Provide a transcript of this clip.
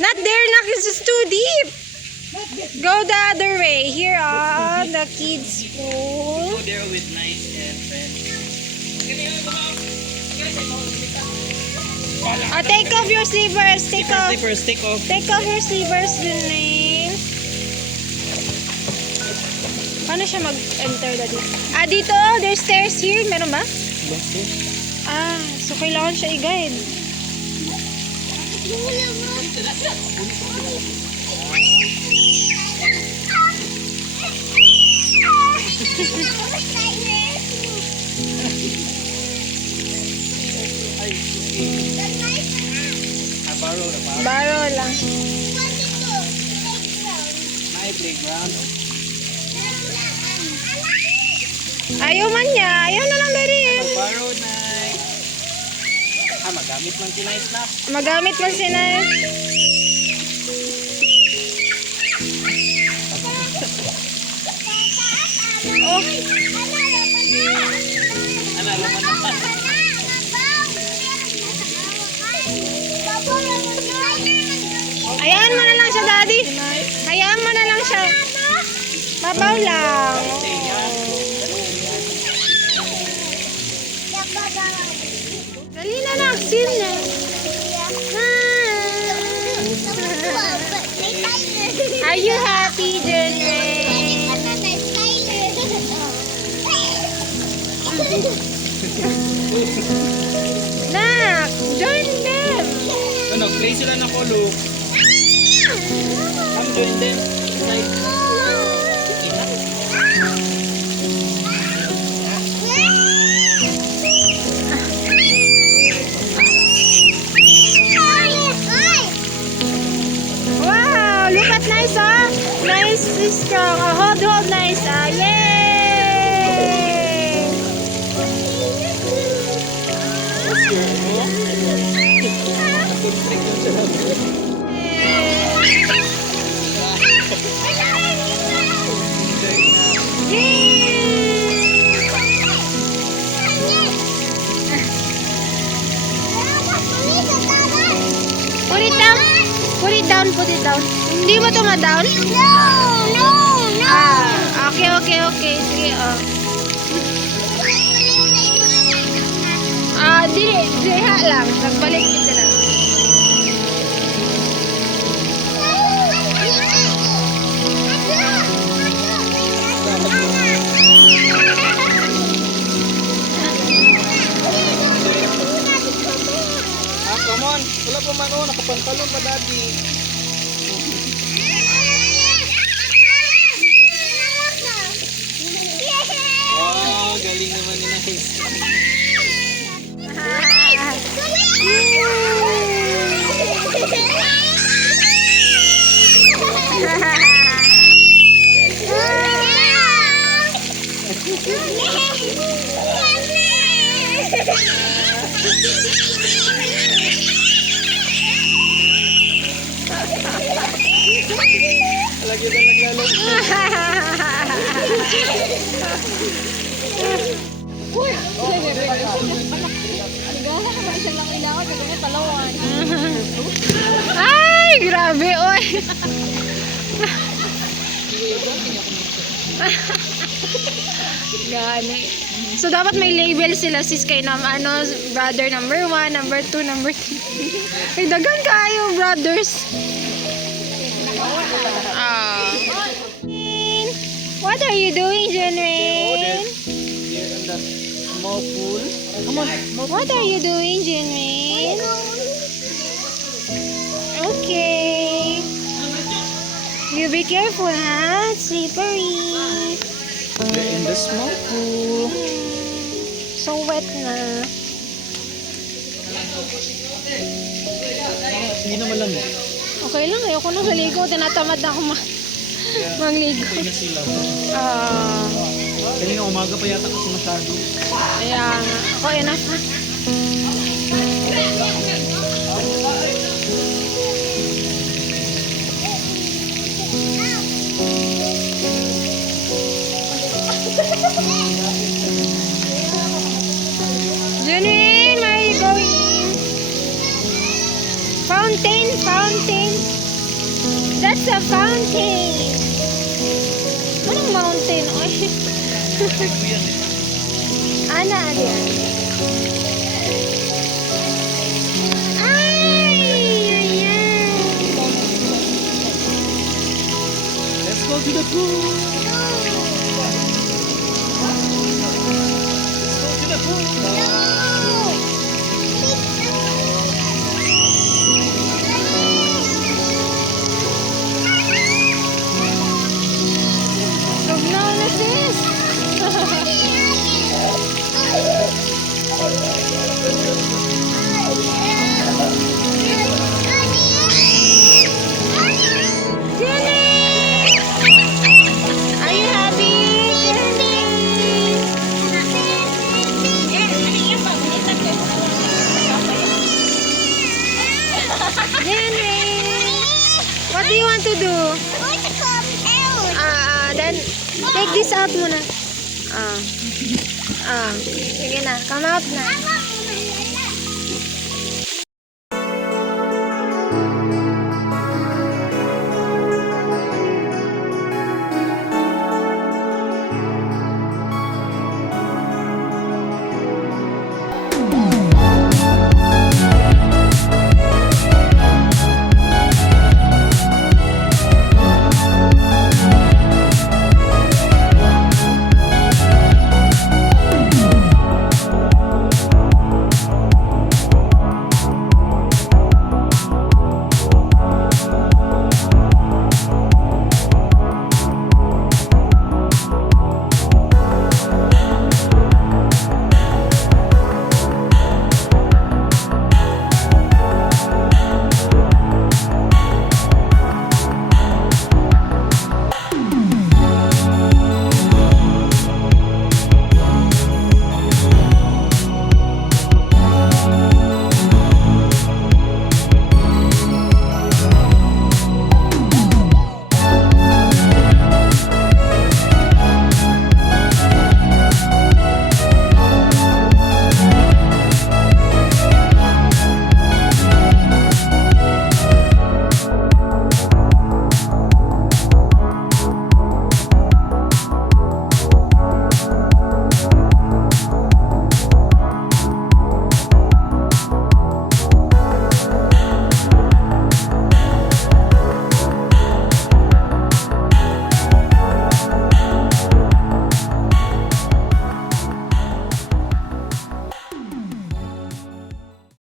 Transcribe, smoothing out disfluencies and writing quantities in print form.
Not there, Nak. It's just too deep. Go the other way. Here on the kids' pool. Go there with nice and friends. Take off your sleevers. Take off. Slippers, take off. Take off your sleevers, Junrain. Paano siya mag-enter dito? Dito. There's stairs here. Meron ba? So kailangan siya i-guide. Borrow lang. My playground. Ayaw man niya. Ayaw na lang, Daddy. Borrow na. Magamit man si Nice na. Magamit man si Nice. Oh. Ano, luman na. Hayaan mo na lang siya, Daddy. Hayaan mo na lang siya. Babaw lang. Dali na, naksin na. Are you happy, Junrain? Nak, join them. Ano, play sila na kolo. Come join them. Wow, look at Nice, Nice is strong. Hold, Nice, yay! Put it down. Hindi mo ito ma-down? No. Okay. Sige, diha lang. Nagbalik kita na. Come on. Wala pa man, nakapantalon pa, Daddy. Wow, galing naman ni Nice. Lagi na naglalo. Ay, grabe, oy. Gani. So, dapat may label sila, sis, kay brother number 1, number 2, number 3. Ay, dagan kayo, brothers. What are you doing, Junrain? Here in the small pool. Come on. What are you doing, Junrain? Okay. You be careful, ha? It's slippery. We're in the small pool. So wet na. Hindi na malamig. Okay lang, ayoko na sa ligo. Tinatamad na ako mangligo. Okay na sila. Kanina umaga pa yata kasi masyado. Kaya nga. Okay, enough na. Junrain, where are you going? That's a fountain. Anong mountain? Oy. Ana, yan. Ay, ayan. Let's go to the pool. Let's go to the pool. Tugnaw na sis. Jenny! Are you happy? Jenny! What do you want to do? Then take this out muna. Sige na. Come out na.